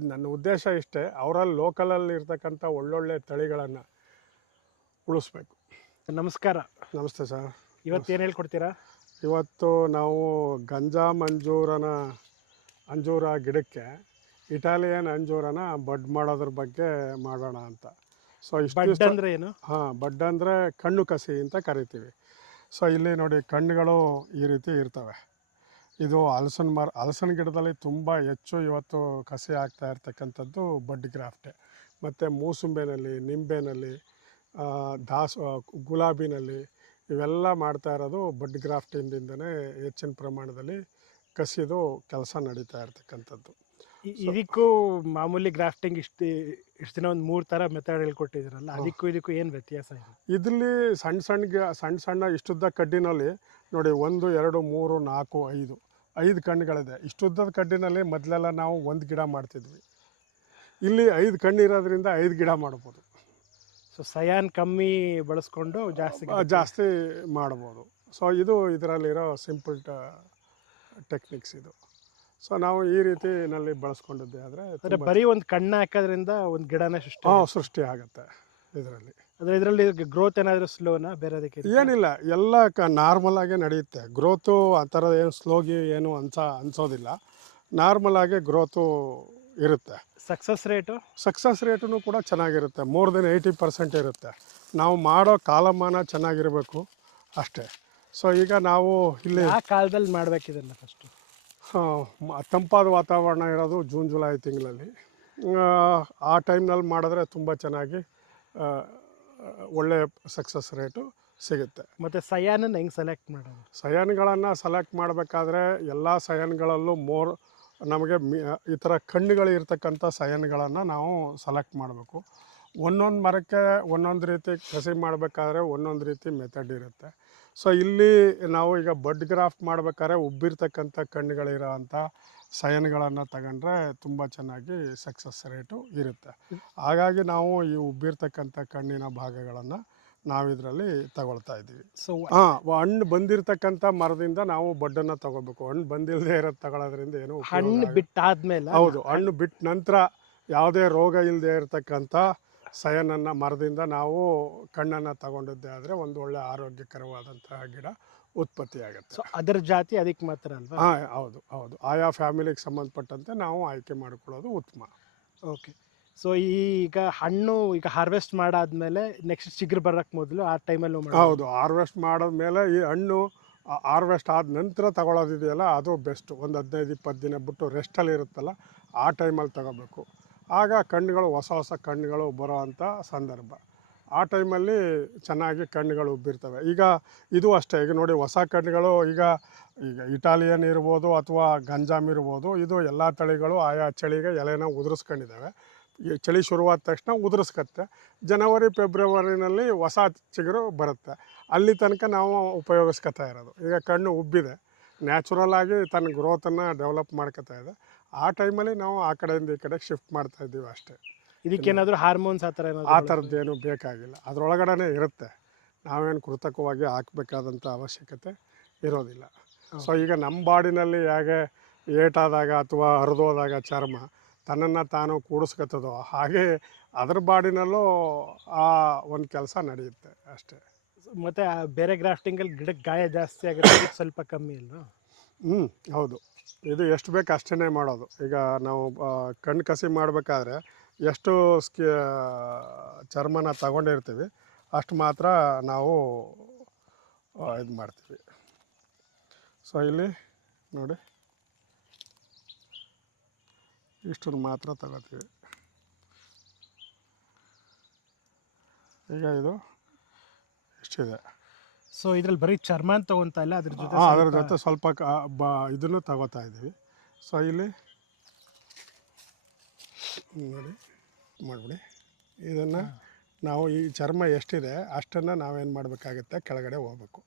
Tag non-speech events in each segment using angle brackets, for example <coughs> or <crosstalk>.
ಇದು ನನ್ನ ಉದ್ದೇಶ ಇಷ್ಟೇ ಅವರಲ್ಲಿ ಲೋಕಲಲ್ಲಿ ಇರ್ತಕ್ಕಂಥ ಒಳ್ಳೊಳ್ಳೆ ತಳಿಗಳನ್ನು ಉಳಿಸ್ಬೇಕು. ನಮಸ್ಕಾರ. ನಮಸ್ತೆ ಸರ್. ಇವತ್ತು ಏನು ಹೇಳ್ಕೊಡ್ತೀರಾ? ಇವತ್ತು ನಾವು ಗಂಜಾ ಮಂಜೂರನ ಅಂಜೂರ ಗಿಡಕ್ಕೆ ಇಟಾಲಿಯನ್ ಅಂಜೂರನ ಬಡ್ ಮಾಡೋದ್ರ ಬಗ್ಗೆ ಮಾಡೋಣ ಅಂತ. ಸೊ ಇಷ್ಟು ಅಂದ್ರೆ ಏನು? ಹಾಂ ಬಡ್ ಅಂದರೆ ಕಣ್ಣು ಕಸಿ ಅಂತ ಕರಿತೀವಿ. ಸೊ ಇಲ್ಲಿ ನೋಡಿ ಕಣ್ಣುಗಳು ಈ ರೀತಿ ಇರ್ತವೆ. ಇದು ಹಲಸಿನ ಮರ ಹಲಸನ್ ಗಿಡದಲ್ಲಿ ತುಂಬ ಹೆಚ್ಚು ಇವತ್ತು ಕಸಿ ಆಗ್ತಾ ಇರ್ತಕ್ಕಂಥದ್ದು ಬಡ್ ಗ್ರಾಫ್ಟೆ. ಮತ್ತು ಮೂಸುಂಬೆನಲ್ಲಿ ನಿಂಬೆನಲ್ಲಿ ದಾಸ ಗುಲಾಬಿನಲ್ಲಿ ಇವೆಲ್ಲ ಮಾಡ್ತಾ ಇರೋದು ಬಡ್ ಗ್ರಾಫ್ಟಿಂದನೇ ಹೆಚ್ಚಿನ ಪ್ರಮಾಣದಲ್ಲಿ ಕಸಿದು ಕೆಲಸ ನಡೀತಾ ಇರ್ತಕ್ಕಂಥದ್ದು. ಇದಕ್ಕೂ ಮಾಮೂಲಿ ಗ್ರಾಫ್ಟಿಂಗ್ ಇಷ್ಟು ಇಷ್ಟು ದಿನ ಒಂದು ಮೂರು ಥರ ಮೆಥಡ್ ಹೇಳ್ಕೊಟ್ಟಿದ್ರಲ್ಲ ಅದಕ್ಕೂ ಇದಕ್ಕೂ ಏನು ವ್ಯತ್ಯಾಸ ಇದೆ ಇದರಲ್ಲಿ ಸಣ್ಣ ಸಣ್ಣ ಸಣ್ಣ ಸಣ್ಣ ಇಷ್ಟುದ್ದ ಕಡ್ಡಿನಲ್ಲಿ ನೋಡಿ ಒಂದು ಎರಡು ಮೂರು ನಾಲ್ಕು ಐದು ಐದು ಕಣ್ಣುಗಳಿದೆ. ಇಷ್ಟುದ್ದದ ಕಡ್ಡಿನಲ್ಲಿ ಮೊದಲೆಲ್ಲ ನಾವು ಒಂದು ಗಿಡ ಮಾಡ್ತಿದ್ವಿ. ಇಲ್ಲಿ ಐದು ಕಣ್ಣು ಇರೋದ್ರಿಂದ ಐದು ಗಿಡ ಮಾಡ್ಬೋದು. ಸೊ ಸಯಾನ್ ಕಮ್ಮಿ ಬಳಸ್ಕೊಂಡು ಜಾಸ್ತಿ ಜಾಸ್ತಿ ಮಾಡ್ಬೋದು. ಸೊ ಇದು ಇದರಲ್ಲಿರೋ ಸಿಂಪಲ್ ಟೆಕ್ನಿಕ್ಸ್ ಇದು. ಸೊ ನಾವು ಈ ರೀತಿನಲ್ಲಿ ಬಳಸ್ಕೊಂಡಿದ್ದೆ ಆದರೆ ಬರೀ ಒಂದು ಕಣ್ಣು ಹಾಕೋದ್ರಿಂದ ಒಂದು ಗಿಡನೇ ಸೃಷ್ಟಿ ಸೃಷ್ಟಿ ಆಗುತ್ತೆ ಇದರಲ್ಲಿ. ಅಂದ್ರೆ ಇದರಲ್ಲಿ ಗ್ರೋತ್ ಏನಾದರೂ ಸ್ಲೋನ ಬೇರೆ ಅದಕ್ಕೆ ಏನಿಲ್ಲ ಎಲ್ಲ ಕ ನಾರ್ಮಲ್ ಆಗೇ ನಡೆಯುತ್ತೆ. ಗ್ರೋತು ಆ ಥರ ಏನು ಸ್ಲೋಗಿ ಏನು ಅನ್ಸ ಅನ್ಸೋದಿಲ್ಲ. ನಾರ್ಮಲ್ ಆಗಿ ಗ್ರೋತು ಇರುತ್ತೆ. ಸಕ್ಸಸ್ ರೇಟು ಸಕ್ಸಸ್ ರೇಟು ಕೂಡ ಚೆನ್ನಾಗಿರುತ್ತೆ. ಮೋರ್ ದೆನ್ ಏಯ್ಟಿ ಪರ್ಸೆಂಟ್ ಇರುತ್ತೆ. ನಾವು ಮಾಡೋ ಕಾಲಮಾನ ಚೆನ್ನಾಗಿರಬೇಕು ಅಷ್ಟೇ. ಸೊ ಈಗ ನಾವು ಇಲ್ಲಿ ಆ ಕಾಲದಲ್ಲಿ ಮಾಡ್ಬೇಕಿದನ್ನ ಫಸ್ಟ್ ತಂಪಾದ ವಾತಾವರಣ ಇರೋದು ಜೂನ್ ಜುಲೈ ತಿಂಗಳಲ್ಲಿ. ಆ, ಟೈಮ್ನಲ್ಲಿ ಮಾಡಿದ್ರೆ ತುಂಬ ಚೆನ್ನಾಗಿ ಒಳ್ಳೆ ಸಕ್ಸಸ್ ರೇಟು ಸಿಗುತ್ತೆ. ಮತ್ತೆ ಸಯಾನನ್ನ ಹೆಂಗ್ ಸೆಲೆಕ್ಟ್ ಮಾಡೋದು? ಸಯಾನ್ಗಳನ್ನು ಸೆಲೆಕ್ಟ್ ಮಾಡಬೇಕಾದ್ರೆ ಎಲ್ಲ ಸಯಾನ್ಗಳಲ್ಲೂ ಮೋರ್ ನಮಗೆ ಮಿ ಈ ಥರ ಕಣ್ಣುಗಳು ಇರ್ತಕ್ಕಂಥ ಸಯನ್ಗಳನ್ನು ನಾವು ಸೆಲೆಕ್ಟ್ ಮಾಡಬೇಕು. ಒಂದೊಂದು ಮರಕ್ಕೆ ಒಂದೊಂದು ರೀತಿ ಕಸಿ ಮಾಡಬೇಕಾದ್ರೆ ಒಂದೊಂದು ರೀತಿ ಮೆಥಡ್ ಇರುತ್ತೆ. ಸೊ ಇಲ್ಲಿ ನಾವು ಈಗ ಬಡ್ ಗ್ರಾಫ್ಟ್ ಮಾಡಬೇಕಾದ್ರೆ ಉಬ್ಬಿರ್ತಕ್ಕಂಥ ಕಣ್ಣುಗಳಿರೋ ಅಂಥ ಸಯನ್ಗಳನ್ನು ತಗೊಂಡ್ರೆ ತುಂಬ ಚೆನ್ನಾಗಿ ಸಕ್ಸಸ್ ರೇಟು ಇರುತ್ತೆ. ಹಾಗಾಗಿ ನಾವು ಈ ಉಬ್ಬಿರ್ತಕ್ಕಂಥ ಕಣ್ಣಿನ ಭಾಗಗಳನ್ನು ನಾವಿದರಲ್ಲಿ ತಗೊಳ್ತಾ ಇದ್ದೀವಿ. ಸೊ ಹಾಂ ಹಣ್ಣು ಬಂದಿರತಕ್ಕಂಥ ಮರದಿಂದ ನಾವು ಬಡ್ಡನ್ನು ತಗೋಬೇಕು ಹಣ್ಣು ಬಂದಿಲ್ಲದೆ ಇರೋದು ತಗೊಳ್ಳೋದ್ರಿಂದ ಏನು ಹಣ್ಣು ಬಿಟ್ಟಾದ ಬಿಟ್ಟಾದ್ಮೇಲೆ ಹೌದು ಹಣ್ಣು ಬಿಟ್ಟ ನಂತರ ಯಾವುದೇ ರೋಗ ಇಲ್ಲದೆ ಇರತಕ್ಕಂಥ ಸಯನನ್ನು ಮರದಿಂದ ನಾವು ಕಣ್ಣನ್ನು ತಗೊಂಡಿದ್ದೆ ಆದರೆ ಒಂದು ಒಳ್ಳೆ ಆರೋಗ್ಯಕರವಾದಂತಹ ಗಿಡ ಉತ್ಪತ್ತಿಯಾಗುತ್ತೆ ಸೊ ಅದರ ಜಾತಿ ಅದಕ್ಕೆ ಮಾತ್ರ ಅಲ್ವಾ? ಹಾಂ ಹೌದು ಹೌದು. ಆಯಾ ಫ್ಯಾಮಿಲಿಗೆ ಸಂಬಂಧಪಟ್ಟಂತೆ ನಾವು ಆಯ್ಕೆ ಮಾಡಿಕೊಳ್ಳೋದು ಉತ್ತಮ. ಓಕೆ. ಸೊ ಈಗ ಹಣ್ಣು ಈಗ ಹಾರ್ವೆಸ್ಟ್ ಮಾಡಾದ್ಮೇಲೆ ನೆಕ್ಸ್ಟ್ ಚಿಗುರು ಬರಕ್ ಮೊದಲು ಆ ಟೈಮಲ್ಲಿ ಹೌದು ಹಾರ್ವೆಸ್ಟ್ ಮಾಡಿದ್ಮೇಲೆ ಈ ಹಣ್ಣು ಹಾರ್ವೆಸ್ಟ್ ಆದ ನಂತರ ತಗೊಳ್ಳೋದಿದೆಯಲ್ಲ ಅದು ಬೆಸ್ಟು. ಒಂದು ಹದಿನೈದು ಇಪ್ಪತ್ತು ದಿನ ಬಿಟ್ಟು ರೆಸ್ಟಲ್ಲಿ ಇರುತ್ತಲ್ಲ ಆ ಟೈಮಲ್ಲಿ ತಗೋಬೇಕು. ಆಗ ಕಣ್ಣುಗಳು ಹೊಸ ಹೊಸ ಕಣ್ಣುಗಳು ಬರೋ ಅಂಥ ಸಂದರ್ಭ. ಆ ಟೈಮಲ್ಲಿ ಚೆನ್ನಾಗಿ ಕಣ್ಣುಗಳು ಉಬ್ಬಿರ್ತವೆ. ಈಗ ಇದು ಅಷ್ಟೇ. ಈಗ ನೋಡಿ ಹೊಸ ಕಣ್ಣುಗಳು, ಈಗ ಈಗ ಇಟಾಲಿಯನ್ ಇರ್ಬೋದು ಅಥವಾ ಗಂಜಾಮ್ ಇರ್ಬೋದು, ಇದು ಎಲ್ಲ ತಳಿಗಳು ಆಯಾ ಚಳಿಗೆ ಎಲೆನ ಉದುರಿಸ್ಕೊಂಡಿದ್ದಾವೆ. ಈ ಚಳಿ ಶುರುವಾದ ತಕ್ಷಣ ಉದುರಿಸ್ಕತ್ತೆ. ಜನವರಿ, ಫೆಬ್ರವರಿನಲ್ಲಿ ಹೊಸ ಚಿಗುರು ಬರುತ್ತೆ. ಅಲ್ಲಿ ತನಕ ನಾವು ಉಪಯೋಗಿಸ್ಕೊತಾ ಇರೋದು. ಈಗ ಕಣ್ಣು ಉಬ್ಬಿದೆ. ನ್ಯಾಚುರಲ್ ಆಗಿ ತನ್ನ ಗ್ರೋತನ್ನು ಡೆವಲಪ್ ಮಾಡ್ಕೊತಾ ಇದೆ. ಆ ಟೈಮಲ್ಲಿ ನಾವು ಆ ಕಡೆಯಿಂದ ಈ ಕಡೆಗೆ ಶಿಫ್ಟ್ ಮಾಡ್ತಾ ಇದ್ದೀವಿ ಅಷ್ಟೇ. ಇದಕ್ಕೇನಾದ್ರೂ ಹಾರ್ಮೋನ್ಸ್ ಆ ಥರ ಆ ಏನಾದ್ರು ಥರದ್ದೇನು ಬೇಕಾಗಿಲ್ಲ. ಅದರೊಳಗಡೆ ಇರುತ್ತೆ. ನಾವೇನು ಕೃತಕವಾಗಿ ಹಾಕಬೇಕಾದಂಥ ಅವಶ್ಯಕತೆ ಇರೋದಿಲ್ಲ. ಸೊ ಈಗ ನಮ್ಮ ಬಾಡಿನಲ್ಲಿ ಹೇಗೆ ಏಟಾದಾಗ ಅಥವಾ ಹರಿದೋದಾಗ ಚರ್ಮ ತನ್ನನ್ನು ತಾನು ಕೂಡಿಸ್ಕೊತದೋ ಹಾಗೆ ಅದರ ಬಾಡಿನಲ್ಲೂ ಆ ಒಂದು ಕೆಲಸ ನಡೆಯುತ್ತೆ ಅಷ್ಟೇ. ಮತ್ತೆ ಆ ಬೇರೆ ಗ್ರಾಫ್ಟಿಂಗ್ ಅಲ್ಲಿ ಗಿಡಕ್ಕೆ ಗಾಯ ಜಾಸ್ತಿ ಆಗುತ್ತೆ <coughs> ಸ್ವಲ್ಪ ಕಮ್ಮಿ ಇಲ್ಲ ಹ್ಞೂ ಹೌದು. ಇದು ಎಷ್ಟು ಬೇಕು ಅಷ್ಟೇ ಮಾಡೋದು. ಈಗ ನಾವು ಆ, ಕಣ್ಣು ಕಸಿ ಮಾಡಬೇಕಾದ್ರೆ ಎಷ್ಟು ಸ್ಕಿ ಚರ್ಮನ ತಗೊಂಡಿರ್ತೀವಿ. ಅಷ್ಟು ಮಾತ್ರ ನಾವು ಇದು ಮಾಡ್ತೀವಿ. ಸೊ ಇಲ್ಲಿ ನೋಡಿ. ಇಷ್ಟನ್ನು ಮಾತ್ರ ತಗೋತೀವಿ. ಈಗ ಇದು ಇಷ್ಟಿದೆ ಸೊ ಇದ್ರಲ್ಲಿ ಬರೀ ಚರ್ಮ ಅಂತ ತಗೊಂತ ಇಲ್ಲ ಅದ್ರ ಜೊತೆ ಅದ್ರ ಜೊತೆ ಸ್ವಲ್ಪ ಕ- ಬ ಇದನ್ನು ತಗೋತಾ ಇದ್ದೀವಿ. ಸೊ ಇಲ್ಲಿ ನೋಡಿ. ಮಾಡಿಬಿಡಿ. ಇದನ್ನು ನಾವು ಈ ಚರ್ಮ ಎಷ್ಟಿದೆ ಅಷ್ಟನ್ನು ನಾವೇನು ಮಾಡಬೇಕಾಗುತ್ತೆ ಕೆಳಗಡೆ ಹೋಗ್ಬೇಕು.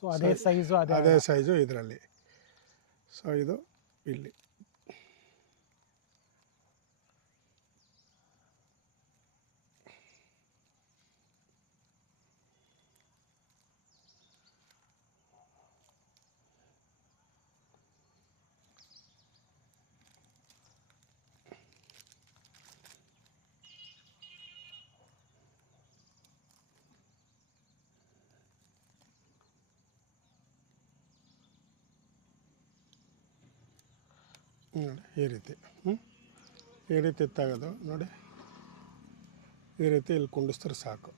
ಸೊ ಅದೇ ಸೈಜು ಅದೇ ಅದೇ ಸೈಜು ಇದರಲ್ಲಿ. ಸೊ ಇದು ಇಲ್ಲಿ. ನೋಡಿ ಈ ರೀತಿ ಈ ರೀತಿ ಎತ್ತಾಗೋದು ನೋಡಿ, ಈ ರೀತಿ ಇಲ್ಲಿ ಕುಂಡಿಸಿದ್ರೆ ಸಾಕು.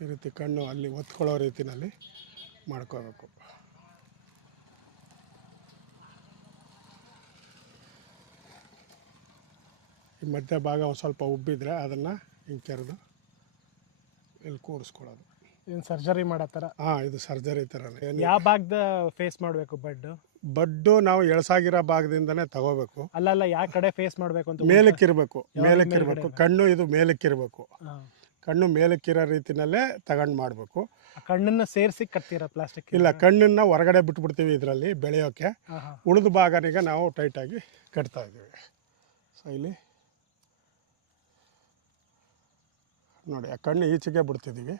ಈ ರೀತಿ ಕಣ್ಣು ಅಲ್ಲಿ ಒತ್ಕೊಳ್ಳೋ ರೀತಿಯಲ್ಲಿ ಮಾಡ್ಕೋಬೇಕು. ಈ ಮಧ್ಯ ಭಾಗ ಒಂದು ಸ್ವಲ್ಪ ಉಬ್ಬಿದ್ರೆ ಅದನ್ನು ಹಿಂಗೆ ಕೆರೆದು ಇಲ್ಲಿ ಕೂಡಿಸ್ಕೊಳ್ಳೋದು ಏನು ಸರ್ಜರಿ ಮಾಡೋ ಥರ ಹಾಂ ಇದು ಸರ್ಜರಿ ಥರನೇ ಏನು ಯಾವ ಭಾಗದ ಫೇಸ್ ಮಾಡಬೇಕು ಬಡ್ ಬಡ್ಡು ನಾವು ಎಳಸಾಗಿರೋ ಭಾಗದಿಂದನೇ ತಗೋಬೇಕು. ಅಲ್ಲ ಅಲ್ಲ ಯಾವ ಕಡೆ ಫೇಸ್ ಮಾಡಬೇಕು ಅಂತ ಮೇಲಕ್ಕಿರಬೇಕು ಇರಬೇಕು ಮೇಲಕ್ಕಿರಬೇಕು? ಕಣ್ಣು ಇದು ಮೇಲಕ್ಕಿರಬೇಕು. ಕಣ್ಣು ಮೇಲಕ್ಕಿರೋ ರೀತಿನಲ್ಲೇ ತಗೊಂಡು ಮಾಡಬೇಕು. ಕಣ್ಣನ್ನ ಸೇರಿಸಿ ಕಟ್ತೀರಾ ಪ್ಲಾಸ್ಟಿಕ್ ಇಲ್ಲ ಕಣ್ಣನ್ನು ಹೊರಗಡೆ ಬಿಟ್ಬಿಡ್ತೀವಿ ಇದರಲ್ಲಿ ಬೆಳೆಯೋಕೆ. ಉಳಿದ ಭಾಗನಿಗೆ ನಾವು ಟೈಟಾಗಿ ಕಟ್ತಾ ಇದ್ದೀವಿ. ಸೊ ಇಲ್ಲಿ ನೋಡಿ ಆ ಕಣ್ಣು ಈಚೆಗೆ ಬಿಡ್ತಿದ್ದೀವಿ.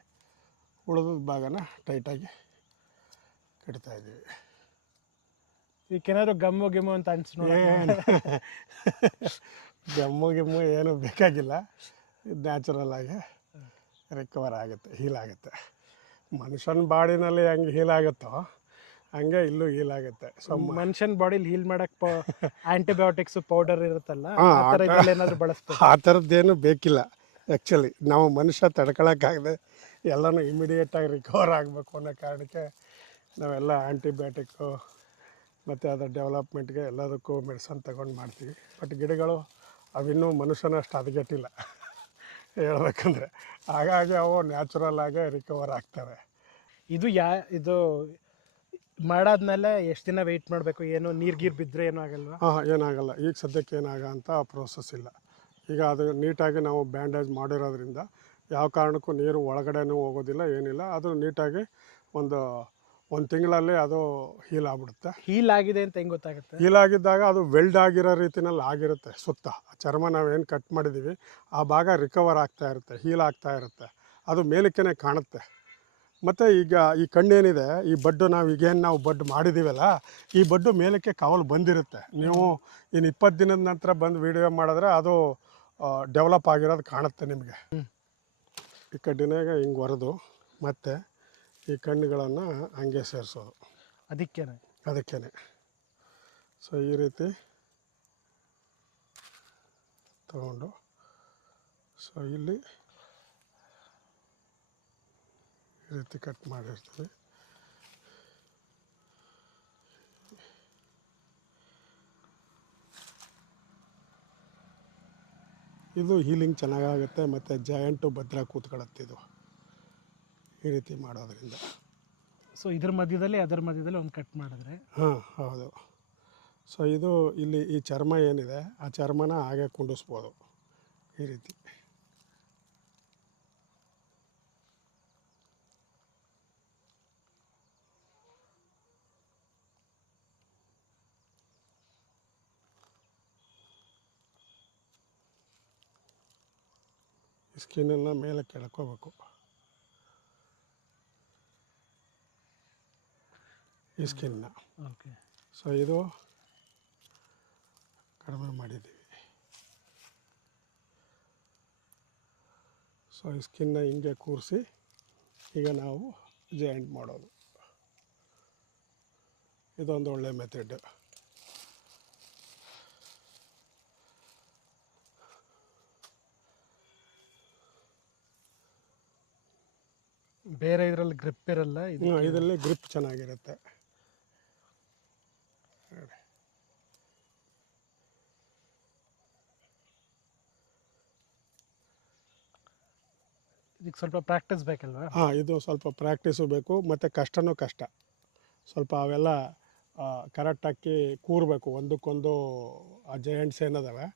ಉಳಿದ ಭಾಗನ ಟೈಟಾಗಿ ಕಟ್ತಾ ಇದ್ದೀವಿ. ಈಗೇನಾದ್ರು ಗಮ್ಮು ಗಿಮ್ಮು ಅಂತ ಅನ್ಸ್ ಗಮ್ಮು ಗಿಮ್ಮು ಏನು ಬೇಕಾಗಿಲ್ಲ. ನ್ಯಾಚುರಲ್ ಆಗಿ ರಿಕವರ್ ಆಗುತ್ತೆ ಹೀಲ್ ಆಗುತ್ತೆ. ಮನುಷ್ಯನ ಬಾಡಿನಲ್ಲಿ ಹೆಂಗೆ ಹೀಲ್ ಆಗುತ್ತೋ ಹಂಗೆ ಇಲ್ಲೂ ಹೀಲ್ ಆಗುತ್ತೆ. ಸೊ ಮನುಷ್ಯನ ಬಾಡಿಲಿ ಹೀಲ್ ಮಾಡಕ್ಕೆ ಆಂಟಿಬಯೋಟಿಕ್ಸ್ ಪೌಡರ್ ಇರುತ್ತಲ್ಲ ಆ ಥರದ್ದೇನು ಬೇಕಿಲ್ಲ. ಆ್ಯಕ್ಚುಲಿ ನಾವು ಮನುಷ್ಯ ತಡ್ಕೊಳಕ್ಕಾಗದೆ ಎಲ್ಲನೂ ಇಮಿಡಿಯೇಟಾಗಿ ರಿಕವರ್ ಆಗಬೇಕು ಅನ್ನೋ ಕಾರಣಕ್ಕೆ ನಾವೆಲ್ಲ ಆ್ಯಂಟಿಬಯೋಟಿಕ್ಕು ಮತ್ತು ಅದರ ಡೆವಲಪ್ಮೆಂಟ್ಗೆ ಎಲ್ಲದಕ್ಕೂ ಮೆಡಿಸನ್ ತಗೊಂಡು ಮಾಡ್ತೀವಿ. ಬಟ್ ಗಿಡಗಳು ಅವಿನ್ನೂ ಮನುಷ್ಯನಷ್ಟು ಹದಗೆಟ್ಟಿಲ್ಲ. <laughs> ಹೇಳ್ಬೇಕಂದ್ರೆ ಹಾಗಾಗಿ ಅವು ನ್ಯಾಚುರಲ್ ಆಗಿ ರಿಕವರ್ ಆಗ್ತವೆ. ಇದು ಯಾ ಇದು ಮಾಡಾದ್ಮೇಲೆ ಎಷ್ಟು ದಿನ ವೆಯ್ಟ್ ಮಾಡಬೇಕು? ಏನು ನೀರು ಗೀರ್ ಬಿದ್ದರೆ ಏನೂ ಆಗಲ್ವಾ? ಹಾಂ ಏನಾಗಲ್ಲ. ಈಗ ಸದ್ಯಕ್ಕೆ ಏನಾಗ ಅಂತ ಪ್ರೋಸೆಸ್ ಇಲ್ಲ. ಈಗ ಅದು ನೀಟಾಗಿ ನಾವು ಬ್ಯಾಂಡೇಜ್ ಮಾಡಿರೋದ್ರಿಂದ ಯಾವ ಕಾರಣಕ್ಕೂ ನೀರು ಒಳಗಡೆನೂ ಹೋಗೋದಿಲ್ಲ ಏನಿಲ್ಲ. ಅದು ನೀಟಾಗಿ ಒಂದು ಒಂದು ತಿಂಗಳಲ್ಲಿ ಅದು ಹೀಲ್ ಆಗ್ಬಿಡುತ್ತೆ. ಹೀಲ್ ಆಗಿದೆ ಅಂತ ಹೆಂಗೆ ಗೊತ್ತಾಗುತ್ತೆ? ಹೀಲ್ ಆಗಿದ್ದಾಗ ಅದು ವೆಲ್ಡ್ ಆಗಿರೋ ರೀತಿನಲ್ಲಿ ಆಗಿರುತ್ತೆ ಸುತ್ತ. ಆ ಚರ್ಮ ನಾವೇನು ಕಟ್ ಮಾಡಿದ್ದೀವಿ ಆ ಭಾಗ ರಿಕವರ್ ಆಗ್ತಾ ಇರುತ್ತೆ ಹೀಲ್ ಆಗ್ತಾ ಇರುತ್ತೆ. ಅದು ಮೇಲಕ್ಕೇ ಕಾಣುತ್ತೆ. ಮತ್ತು ಈಗ ಈ ಕಣ್ಣೇನಿದೆ ಈ ಬಡ್ಡು ನಾವು ಈಗೇನು ನಾವು ಬಡ್ಡು ಮಾಡಿದ್ದೀವಲ್ಲ ಈ ಬಡ್ಡು ಮೇಲಕ್ಕೆ ಕಾವಲು ಬಂದಿರುತ್ತೆ. ನೀವು ಇನ್ನು ಇಪ್ಪತ್ತು ದಿನದ ನಂತರ ಬಂದು ವಿಡಿಯೋ ಮಾಡಿದ್ರೆ ಅದು ಡೆವಲಪ್ ಆಗಿರೋದು ಕಾಣುತ್ತೆ ನಿಮಗೆ. ಈ ಕಡ್ಡಿನಾಗ ಹಿಂಗೆ ಒರೆದು ಮತ್ತು ಈ ಕಣ್ಣುಗಳನ್ನು ಹಂಗೆ ಸೇರಿಸೋದು. ಅದಕ್ಕೇನೆ. ಅದಕ್ಕೇನೆ. ಸೊ ಈ ರೀತಿ ತಗೊಂಡು ಸೊ ಇಲ್ಲಿ ಈ ರೀತಿ ಕಟ್ ಮಾಡಿರ್ತೀವಿ. ಇದು ಹೀಲಿಂಗ್ ಚೆನ್ನಾಗಾಗುತ್ತೆ ಮತ್ತು ಜಾಯಿಂಟು ಭದ್ರ ಕೂತ್ಕೊಳ್ಳುತ್ತೆ ಇದು. ಈ ರೀತಿ ಮಾಡೋದ್ರಿಂದ. ಸೊ ಇದ್ರ ಮಧ್ಯದಲ್ಲಿ ಅದರ ಮಧ್ಯದಲ್ಲಿ ಒಂದು ಕಟ್ ಮಾಡಿದ್ರೆ? ಹಾಂ ಹೌದು. ಸೊ ಇದು ಇಲ್ಲಿ ಈ ಚರ್ಮ ಏನಿದೆ ಆ ಚರ್ಮನ ಹಾಗೆ ಕುಂಡಿಸ್ಬೋದು. ಈ ರೀತಿ. ಸ್ಕಿನ್ನನ್ನು ಮೇಲೆ ಕೆಳ್ಕೋಬೇಕು. ಈ ಸ್ಕಿನ್ನ ಓಕೆ ಸೊ ಇದು ಕಡಿಮೆ ಮಾಡಿದ್ದೀವಿ. ಸೊ ಈ ಸ್ಕಿನ್ನ ಹಿಂಗೆ ಕೂರಿಸಿ ಈಗ ನಾವು ಜಾಯಿಂಟ್ ಮಾಡೋದು. ಇದೊಂದು ಒಳ್ಳೆ ಮೆಥಡ್ ಬೇರೆ ಇದರಲ್ಲಿ ಗ್ರಿಪ್ ಇರಲ್ಲ ಇದು ಇದರಲ್ಲಿ ಗ್ರಿಪ್ ಚೆನ್ನಾಗಿರುತ್ತೆ. ಇದಕ್ಕೆ ಸ್ವಲ್ಪ ಪ್ರಾಕ್ಟೀಸ್ ಬೇಕಲ್ವಾ? ಹಾಂ ಇದು ಸ್ವಲ್ಪ ಪ್ರಾಕ್ಟೀಸು ಬೇಕು ಮತ್ತು ಕಷ್ಟನೂ ಕಷ್ಟ. ಸ್ವಲ್ಪ ಅವೆಲ್ಲ ಕರೆಕ್ಟಾಗಿ ಕೂರಬೇಕು. ಒಂದಕ್ಕೊಂದು ಆ ಜಯಂಟ್ಸ್ ಏನದಾವೆ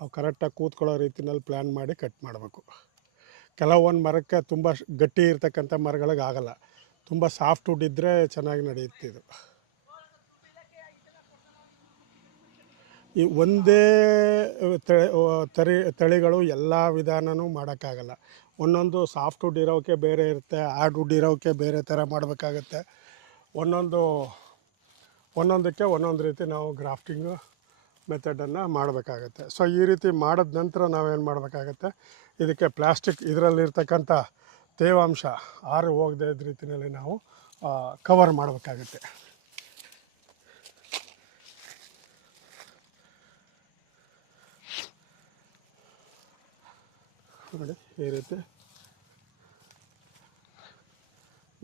ಅವು ಕರೆಕ್ಟಾಗಿ ಕೂತ್ಕೊಳ್ಳೋ ರೀತಿನಲ್ಲಿ ಪ್ಲ್ಯಾನ್ ಮಾಡಿ ಕಟ್ ಮಾಡಬೇಕು. ಕೆಲವೊಂದು ಮರಕ್ಕೆ ತುಂಬ ಗಟ್ಟಿ ಇರ್ತಕ್ಕಂಥ ಮರಗಳಿಗೆ ಆಗಲ್ಲ. ತುಂಬ ಸಾಫ್ಟ್ ವುಡ್ ಇದ್ದರೆ ಚೆನ್ನಾಗಿ ನಡೆಯುತ್ತೆ ಇದು. ಈ ಒಂದೇ ತಳಿ ತರಿ, ತಳಿಗಳು ಎಲ್ಲ ವಿಧಾನವೂ ಮಾಡೋಕ್ಕಾಗಲ್ಲ. ಒಂದೊಂದು ಸಾಫ್ಟ್ ವುಡ್ ಇರೋಕ್ಕೆ ಬೇರೆ ಇರುತ್ತೆ, ಹಾರ್ಡ್ ವುಡ್ ಇರೋಕ್ಕೆ ಬೇರೆ ಥರ ಮಾಡಬೇಕಾಗತ್ತೆ. ಒಂದೊಂದು, ಒಂದೊಂದಕ್ಕೆ ಒಂದೊಂದು ರೀತಿ ನಾವು ಗ್ರಾಫ್ಟಿಂಗು ಮೆಥಡನ್ನು ಮಾಡಬೇಕಾಗತ್ತೆ. ಸೊ, ಈ ರೀತಿ ಮಾಡಿದ ನಂತರ ನಾವೇನು ಮಾಡಬೇಕಾಗತ್ತೆ? ಇದಕ್ಕೆ ಪ್ಲಾಸ್ಟಿಕ್ ಇದರಲ್ಲಿರ್ತಕ್ಕಂಥ ತೇವಾಂಶ ಆರು ಹೋಗದೆ ಇದ್ದ ರೀತಿಯಲ್ಲಿ ನಾವು ಕವರ್ ಮಾಡಬೇಕಾಗುತ್ತೆ. ನೋಡಿ, ಈ ರೀತಿ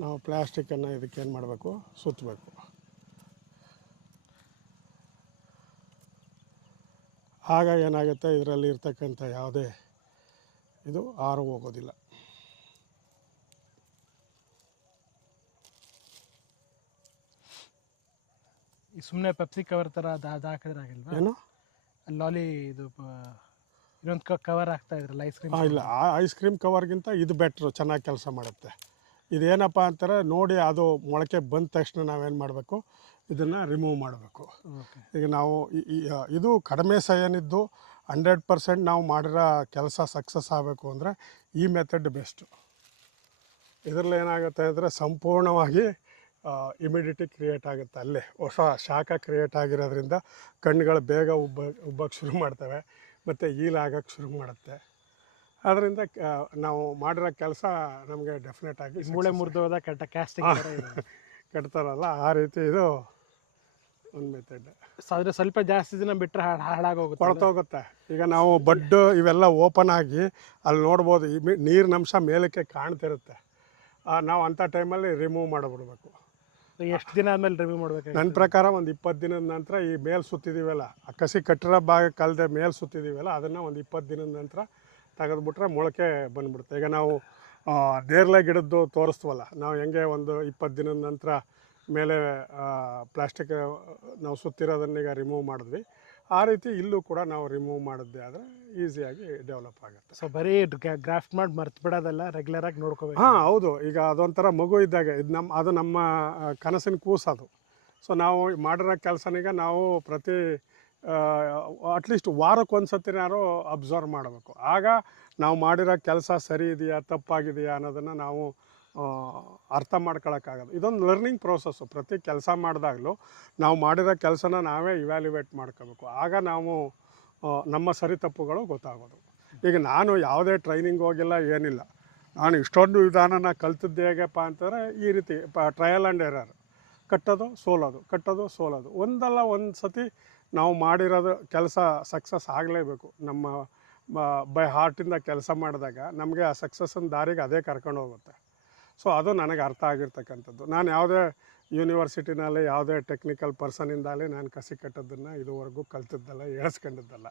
ನಾವು ಪ್ಲಾಸ್ಟಿಕ್ಕನ್ನು ಇದಕ್ಕೇನು ಮಾಡಬೇಕು? ಸುತ್ತಬೇಕು. ಆಗ ಏನಾಗುತ್ತೆ? ಇದರಲ್ಲಿ ಇರ್ತಕ್ಕಂಥ ಯಾವುದೇ ಇದು ಆರು ಹೋಗೋದಿಲ್ಲ. ಈ ಸುಮ್ಮನೆ ಪೆಪ್ಸಿ ಕವರ್ ಥರ ಅದು ಹಾಕಿದ್ರೆ ಆಗಿಲ್ವಾ? ಏನು? ಲಾಲಿ ಇದು ಇನ್ನೊಂದು ಕವರ್ ಹಾಕ್ತಾ ಇದ್ರಲ್ಲ ಐಸ್ ಕ್ರೀಮ್ ಇಲ್ಲ. ಆ ಐಸ್ ಕ್ರೀಮ್ ಕವರ್ಗಿಂತ ಇದು ಬೆಟ್ರು ಚೆನ್ನಾಗಿ ಕೆಲಸ ಮಾಡುತ್ತೆ. ಇದೇನಪ್ಪ ಅಂತಾರೆ ನೋಡಿ ಅದು ಮೊಳಕೆ ಬಂದ ತಕ್ಷಣ ನಾವೇನು ಮಾಡಬೇಕು ಇದನ್ನು ರಿಮೂವ್ ಮಾಡಬೇಕು. ಈಗ ನಾವು ಇದು ಕಡಿಮೆ ಸಯನಿದ್ದು ಹಂಡ್ರೆಡ್ ಪರ್ಸೆಂಟ್ ನಾವು ಮಾಡಿರೋ ಕೆಲಸ ಸಕ್ಸಸ್ ಆಗಬೇಕು ಅಂದರೆ ಈ ಮೆಥಡ್ ಬೆಸ್ಟು ಇದರಲ್ಲಿ ಏನಾಗುತ್ತೆ ಅಂದರೆ ಸಂಪೂರ್ಣವಾಗಿ ಇಮಿಡಿಟಿ ಕ್ರಿಯೇಟ್ ಆಗುತ್ತೆ ಅಲ್ಲೇ. ಹೊಸ ಶಾಖ ಕ್ರಿಯೇಟ್ ಆಗಿರೋದ್ರಿಂದ ಕಣ್ಣುಗಳು ಬೇಗ ಉಬ್ಬ ಉಬ್ಬಕ್ಕೆ ಶುರು ಮಾಡ್ತವೆ ಮತ್ತು ಈಲಾಗಕ್ಕೆ ಶುರು ಮಾಡುತ್ತೆ. ಅದರಿಂದ ನಾವು ಮಾಡಿರೋ ಕೆಲಸ ನಮಗೆ ಡೆಫಿನೆಟ್ ಆಗಿ ಮೂಳೆ ಮುರಿದೋದ ಕೆಟ್ಟ ಕ್ಯಾಸ್ಟಿಂಗ್ <laughs> ಕಟ್ತಾರಲ್ಲ ಆ ರೀತಿ ಇದು ಒಂದು ಮೆಥಡ್ ಆದರೆ ಸ್ವಲ್ಪ ಜಾಸ್ತಿ ದಿನ ಬಿಟ್ಟರೆ ಹಾಳು ಹಾಳಾಗೋಗುತ್ತೆ ಕೊಳ್ತೋಗುತ್ತೆ. ಈಗ ನಾವು ಬಡ್ಡು ಇವೆಲ್ಲ ಓಪನ್ ಆಗಿ ಅಲ್ಲಿ ನೋಡ್ಬೋದು ಈ ನೀರಿನ ಅಂಶ ಮೇಲಕ್ಕೆ ಕಾಣ್ತಿರುತ್ತೆ. ನಾವು ಅಂಥ ಟೈಮಲ್ಲಿ ರಿಮೂವ್ ಮಾಡಿಬಿಡ್ಬೇಕು. ಎಷ್ಟು ದಿನ ಆದಮೇಲೆ ರಿಮೂವ್ ಮಾಡಬೇಕು ನನ್ನ ಪ್ರಕಾರ ಒಂದು ಇಪ್ಪತ್ತು ದಿನದ ನಂತರ ಈ ಮೇಲ್ ಸುತ್ತಿದ್ದೀವಲ್ಲ ಆ ಕಸಿ ಕಟ್ಟಿರೋ ಭಾಗ ಕಲ್ದೆ ಮೇಲ್ ಸುತ್ತಿದ್ದೀವಲ್ಲ ಅದನ್ನು ಒಂದು ಇಪ್ಪತ್ತು ದಿನದ ನಂತರ ತೆಗೆದ್ಬಿಟ್ರೆ ಮೊಳಕೆ ಬಂದ್ಬಿಡುತ್ತೆ. ಈಗ ನಾವು ದೇರ್ಲೆ ನೇರಳೆ ಗಿಡದ್ದು ತೋರಿಸ್ತೀವಲ್ಲ ನಾವು ಹೆಂಗೆ ಒಂದು ಇಪ್ಪತ್ತು ದಿನದ ನಂತರ ಮೇಲೆ ಪ್ಲಾಸ್ಟಿಕ್ ನಾವು ಸುತ್ತಿರೋದನ್ನೀಗ ರಿಮೂವ್ ಮಾಡಿದ್ವಿ. ಆ ರೀತಿ ಇಲ್ಲೂ ಕೂಡ ನಾವು ರಿಮೂವ್ ಮಾಡಿದ್ದೆ ಆದರೆ ಈಸಿಯಾಗಿ ಡೆವಲಪ್ ಆಗುತ್ತೆ. ಸೊ ಬರೀ ಗ್ರಾಫ್ಟ್ ಮಾಡಿ ಮರ್ತು ಬಿಡೋದಲ್ಲ ರೆಗ್ಯುಲರ್ ಆಗಿ ನೋಡ್ಕೋಬೇಕು. ಹಾಂ ಹೌದು. ಈಗ ಅದೊಂಥರ ಮಗು ಇದ್ದಾಗ ಇದು ನಮ್ಮ ಅದು ನಮ್ಮ ಕನಸಿನ ಕೂಸು ಅದು. ಸೊ ನಾವು ಮಾಡಿರೋ ಕೆಲಸನೀಗ ನಾವು ಪ್ರತಿ ಅಟ್ಲೀಸ್ಟ್ ವಾರಕ್ಕೆ ಒಂದು ಸತಿನಾರು ಅಬ್ಸರ್ವ್ ಮಾಡಬೇಕು. ಆಗ ನಾವು ಮಾಡಿರೋ ಕೆಲಸ ಸರಿ ಇದೆಯಾ, ತಪ್ಪಾಗಿದೆಯಾ ಅನ್ನೋದನ್ನು ನಾವು ಅರ್ಥ ಮಾಡ್ಕೊಳಕ್ಕಾಗದು ಇದೊಂದು ಲರ್ನಿಂಗ್ ಪ್ರೋಸೆಸ್ಸು ಪ್ರತಿ ಕೆಲಸ ಮಾಡಿದಾಗಲೂ ನಾವು ಮಾಡಿರೋ ಕೆಲಸನ ನಾವೇ ಇವ್ಯಾಲ್ಯುವೇಟ್ ಮಾಡ್ಕೋಬೇಕು. ಆಗ ನಾವು ನಮ್ಮ ಸರಿ ತಪ್ಪುಗಳು ಗೊತ್ತಾಗೋದು. ಈಗ ನಾನು ಯಾವುದೇ ಟ್ರೈನಿಂಗ್ ಹೋಗಿಲ್ಲ, ಏನಿಲ್ಲ. ನಾನು ಇಷ್ಟೊಂದು ವಿಧಾನನ ಕಲ್ತಿದ್ದು ಹೇಗಪ್ಪ ಅಂತಂದರೆ ಈ ರೀತಿ, ಪ ಟ್ರಯಲ್ ಆ್ಯಂಡ್ ಎರರ್ ಕಟ್ಟೋದು, ಸೋಲೋದು ಕಟ್ಟೋದು, ಸೋಲೋದು. ಒಂದಲ್ಲ ಒಂದು ಸತಿ ನಾವು ಮಾಡಿರೋದು ಕೆಲಸ ಸಕ್ಸಸ್ ಆಗಲೇಬೇಕು. ನಮ್ಮ ಬೈ ಹಾರ್ಟಿಂದ ಕೆಲಸ ಮಾಡಿದಾಗ ನಮಗೆ ಆ ಸಕ್ಸಸ್ಸಿನ ದಾರಿಗೆ ಅದೇ ಕರ್ಕೊಂಡು ಹೋಗುತ್ತೆ. ಸೊ ಅದು ನನಗೆ ಅರ್ಥ ಆಗಿರ್ತಕ್ಕಂಥದ್ದು. ನಾನು ಯಾವುದೇ ಯೂನಿವರ್ಸಿಟಿನಲ್ಲಿ ಯಾವುದೇ ಟೆಕ್ನಿಕಲ್ ಪರ್ಸನಿಂದಲೇ ನಾನು ಕಸಿ ಕಟ್ಟೋದನ್ನು ಇದುವರೆಗೂ ಕಲ್ತಿದ್ದಲ್ಲ ಹೇಳಿಸ್ಕೊಂಡಿದ್ದಲ್ಲ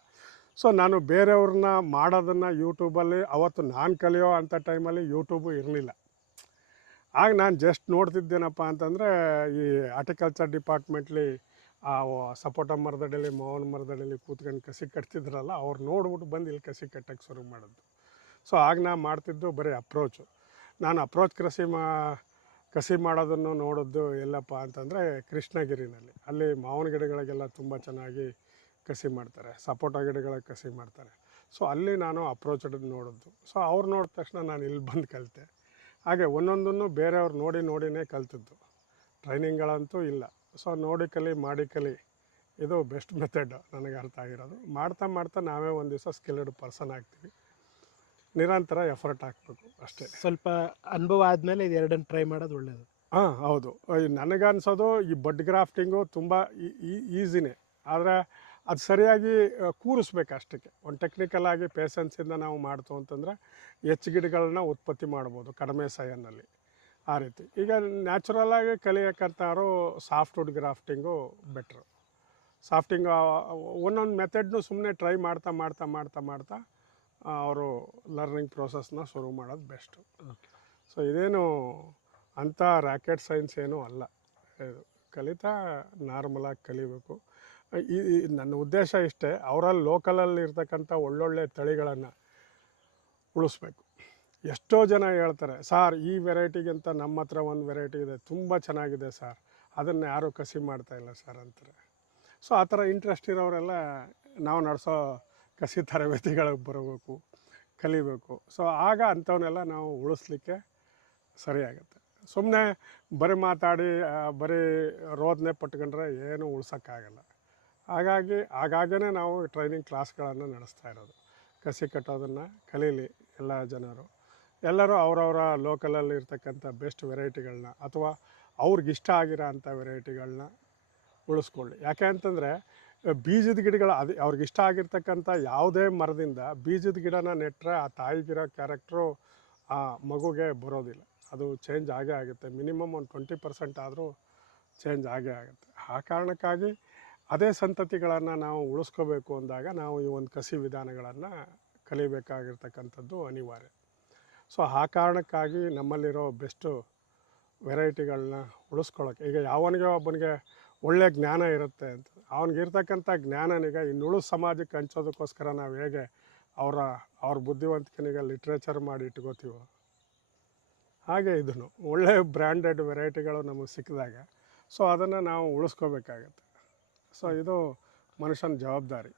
ಸೊ ನಾನು ಬೇರೆಯವ್ರನ್ನ ಮಾಡೋದನ್ನು ಯೂಟ್ಯೂಬಲ್ಲಿ ಅವತ್ತು ನಾನು ಕಲಿಯೋ ಅಂಥ ಟೈಮಲ್ಲಿ ಯೂಟ್ಯೂಬು ಇರಲಿಲ್ಲ. ಆಗ ನಾನು ಜಸ್ಟ್ ನೋಡ್ತಿದ್ದೇನಪ್ಪ ಅಂತಂದರೆ ಈ ಆರ್ಟಿಕಲ್ಚರ್ ಡಿಪಾರ್ಟ್ಮೆಂಟ್ಲಿ ಆ ಸಪೋಟ ಮರದಡಿಯಲ್ಲಿ ಮಾವನ ಮರದಡಿಲಿ ಕೂತ್ಕೊಂಡು ಕಸಿ ಕಟ್ತಿದ್ರಲ್ಲ, ಅವ್ರು ನೋಡ್ಬಿಟ್ಟು ಬಂದು ಇಲ್ಲಿ ಕಸಿ ಕಟ್ಟಕ್ಕೆ ಶುರು ಮಾಡಿದ್ದು ಸೊ ಆಗ ನಾ ಮಾಡ್ತಿದ್ದು ಬರೀ ಅಪ್ರೋಚು. ನಾನು ಅಪ್ರೋಚ್ ಕಸಿ ಮಾ, ಕಸಿ ಮಾಡೋದನ್ನು ನೋಡಿದ್ದು ಎಲ್ಲಪ್ಪ ಅಂತಂದರೆ ಕೃಷ್ಣಗಿರಿನಲ್ಲಿ. ಅಲ್ಲಿ ಮಾವಿನ ಗಿಡಗಳಿಗೆಲ್ಲ ತುಂಬ ಚೆನ್ನಾಗಿ ಕಸಿ ಮಾಡ್ತಾರೆ, ಸಪೋಟ ಗಿಡಗಳಿಗೆ ಕಸಿ ಮಾಡ್ತಾರೆ. ಸೊ ಅಲ್ಲಿ ನಾನು ಅಪ್ರೋಚ್ ನೋಡಿದ್ದು ಸೊ ಅವ್ರು ನೋಡಿದ ತಕ್ಷಣ ನಾನು ಇಲ್ಲಿ ಬಂದು ಕಲಿತೆ. ಹಾಗೆ ಒಂದೊಂದನ್ನು ಬೇರೆಯವ್ರು ನೋಡಿ, ನೋಡಿನೇ ಕಲ್ತಿದ್ದು. ಟ್ರೈನಿಂಗ್ಗಳಂತೂ ಇಲ್ಲ. ಸೊ ನೋಡಿ ಕಲಿ ಮಾಡಿ ಕಲಿ. ಇದು ಬೆಸ್ಟ್ ಮೆಥಡ್ ನನಗೆ ಅರ್ಥ ಆಗಿರೋದು. ಮಾಡ್ತಾ ಮಾಡ್ತಾ ನಾವೇ ಒಂದು ದಿವಸ ಸ್ಕಿಲ್ಡ್ ಪರ್ಸನ್ ಆಗ್ತೀವಿ. ನಿರಂತರ ಎಫರ್ಟ್ ಹಾಕಬೇಕು ಅಷ್ಟೇ. ಸ್ವಲ್ಪ ಅನುಭವ ಆದಮೇಲೆ ಇದು ಎರಡನ್ನು ಟ್ರೈ ಮಾಡೋದು ಒಳ್ಳೇದು. ಹಾಂ ಹೌದು. ನನಗೆ ಅನ್ಸೋದು ಈ ಬಡ್ ಗ್ರಾಫ್ಟಿಂಗು ತುಂಬ ಈಸಿನೇ. ಆದರೆ ಅದು ಸರಿಯಾಗಿ ಕೂರಿಸ್ಬೇಕು ಅಷ್ಟಕ್ಕೆ. ಒಂದು ಟೆಕ್ನಿಕಲ್ ಆಗಿ ಪೇಷನ್ಸಿಂದ ನಾವು ಮಾಡ್ತು ಅಂತಂದರೆ ಹೆಚ್ಚು ಗಿಡಗಳನ್ನ ಉತ್ಪತ್ತಿ ಮಾಡ್ಬೋದು ಕಡಿಮೆ ಸೈನ್ನಲ್ಲಿ ಆ ರೀತಿ. ಈಗ ನ್ಯಾಚುರಲ್ ಆಗಿ ಕಲಿಯಕ್ಕಂತಾರು ಸಾಫ್ಟ್ವುಡ್ ಗ್ರಾಫ್ಟಿಂಗು ಬೆಟ್ರು. ಸಾಫ್ಟಿಂಗ್ ಒಂದೊಂದು ಮೆಥಡ್ನು ಸುಮ್ಮನೆ ಟ್ರೈ ಮಾಡ್ತಾ ಮಾಡ್ತಾ ಮಾಡ್ತಾ ಮಾಡ್ತಾ ಅವರು ಲರ್ನಿಂಗ್ ಪ್ರೋಸೆಸ್ನ ಶುರು ಮಾಡೋದು ಬೆಸ್ಟು. ಸೊ ಇದೇನು ಅಂಥ ರ್ಯಾಕೆಟ್ ಸೈನ್ಸ್ ಏನೂ ಅಲ್ಲ. ಇದು ಕಲಿತಾ ನಾರ್ಮಲಾಗಿ ಕಲಿಬೇಕು. ಈ ಈ ನನ್ನ ಉದ್ದೇಶ ಇಷ್ಟೇ ಅವರಲ್ಲಿ ಲೋಕಲಲ್ಲಿ ಇರ್ತಕ್ಕಂಥ ಒಳ್ಳೊಳ್ಳೆ ತಳಿಗಳನ್ನು ಉಳಿಸ್ಬೇಕು. ಎಷ್ಟೋ ಜನ ಹೇಳ್ತಾರೆ, ಸಾರ್, ಈ ವೆರೈಟಿಗಿಂತ ನಮ್ಮ ಹತ್ರ ಒಂದು ವೆರೈಟಿ ಇದೆ, ತುಂಬ ಚೆನ್ನಾಗಿದೆ ಸರ್, ಅದನ್ನು ಯಾರೂ ಕಸಿ ಮಾಡ್ತಾ ಇಲ್ಲ ಸರ್ ಅಂತಾರೆ. ಸೊ, ಆ ಥರ ಇಂಟ್ರೆಸ್ಟ್ ಇರೋರೆಲ್ಲ ನಾವು ನಡೆಸೋ ಕಸಿ ತರಬೇತಿಗಳಿಗೆ ಬರಬೇಕು, ಕಲಿಬೇಕು. ಸೊ, ಆಗ ಅಂಥವನ್ನೆಲ್ಲ ನಾವು ಉಳಿಸ್ಲಿಕ್ಕೆ ಸರಿಯಾಗುತ್ತೆ. ಸುಮ್ಮನೆ ಬರೀ ಮಾತಾಡಿ ಬರೀ ರೋದನೆ ಪಟ್ಕೊಂಡ್ರೆ ಏನು ಉಳ್ಸೋಕ್ಕಾಗಲ್ಲ. ಹಾಗಾಗಿ ಆಗಾಗೇ ನಾವು ಟ್ರೈನಿಂಗ್ ಕ್ಲಾಸ್ಗಳನ್ನು ನಡೆಸ್ತಾ ಇರೋದು. ಕಸಿ ಕಟ್ಟೋದನ್ನು ಕಲೀಲಿ ಎಲ್ಲ ಜನರು. ಎಲ್ಲರೂ ಅವರವರ ಲೋಕಲಲ್ಲಿ ಇರ್ತಕ್ಕಂಥ ಬೆಸ್ಟ್ ವೆರೈಟಿಗಳನ್ನ ಅಥವಾ ಅವ್ರಿಗಿಷ್ಟ ಆಗಿರೋ ಅಂಥ ವೆರೈಟಿಗಳನ್ನ ಉಳಿಸ್ಕೊಳ್ಳಿ. ಯಾಕೆ ಅಂತಂದರೆ, ಬೀಜದ ಗಿಡಗಳು ಅದು ಅವ್ರಿಗಿಷ್ಟ ಆಗಿರ್ತಕ್ಕಂಥ ಯಾವುದೇ ಮರದಿಂದ ಬೀಜದ ಗಿಡನ ನೆಟ್ಟರೆ ಆ ತಾಯಿಗಿರೋ ಕ್ಯಾರೆಕ್ಟ್ರು ಆ ಮಗುಗೆ ಬರೋದಿಲ್ಲ. ಅದು ಚೇಂಜ್ ಆಗೇ ಆಗುತ್ತೆ. ಮಿನಿಮಮ್ ಒಂದು ಟ್ವೆಂಟಿ ಪರ್ಸೆಂಟ್ ಆದರೂ ಚೇಂಜ್ ಆಗೇ ಆಗುತ್ತೆ. ಆ ಕಾರಣಕ್ಕಾಗಿ ಅದೇ ಸಂತತಿಗಳನ್ನು ನಾವು ಉಳಿಸ್ಕೋಬೇಕು ಅಂದಾಗ ನಾವು ಈ ಒಂದು ಕಸಿ ವಿಧಾನಗಳನ್ನು ಕಲಿಬೇಕಾಗಿರ್ತಕ್ಕಂಥದ್ದು ಅನಿವಾರ್ಯ. ಸೊ ಆ ಕಾರಣಕ್ಕಾಗಿ ನಮ್ಮಲ್ಲಿರೋ ಬೆಸ್ಟು ವೆರೈಟಿಗಳನ್ನ ಉಳಿಸ್ಕೊಳ್ಳೋಕೆ ಈಗ ಯಾವನಿಗೆ ಒಬ್ಬನಿಗೆ ಒಳ್ಳೆಯ ಜ್ಞಾನ ಇರುತ್ತೆ ಅಂತ, ಅವನಿಗಿರ್ತಕ್ಕಂಥ ಜ್ಞಾನನೀಗ ಇನ್ನುಳು ಸಮಾಜಕ್ಕೆ ಹಂಚೋದಕ್ಕೋಸ್ಕರ ನಾವು ಹೇಗೆ ಅವರ, ಅವ್ರ ಬುದ್ಧಿವಂತಿಕೆನಿಗೆ ಲಿಟ್ರೇಚರ್ ಮಾಡಿ ಇಟ್ಕೋತೀವೋ? ಹಾಗೆ ಇದನ್ನು ಒಳ್ಳೆಯ ಬ್ರ್ಯಾಂಡೆಡ್ ವೆರೈಟಿಗಳು ನಮಗೆ ಸಿಕ್ಕಿದಾಗ, ಸೊ ಅದನ್ನು ನಾವು ಉಳಿಸ್ಕೋಬೇಕಾಗತ್ತೆ. ಸೊ ಇದು ಮನುಷ್ಯನ ಜವಾಬ್ದಾರಿ.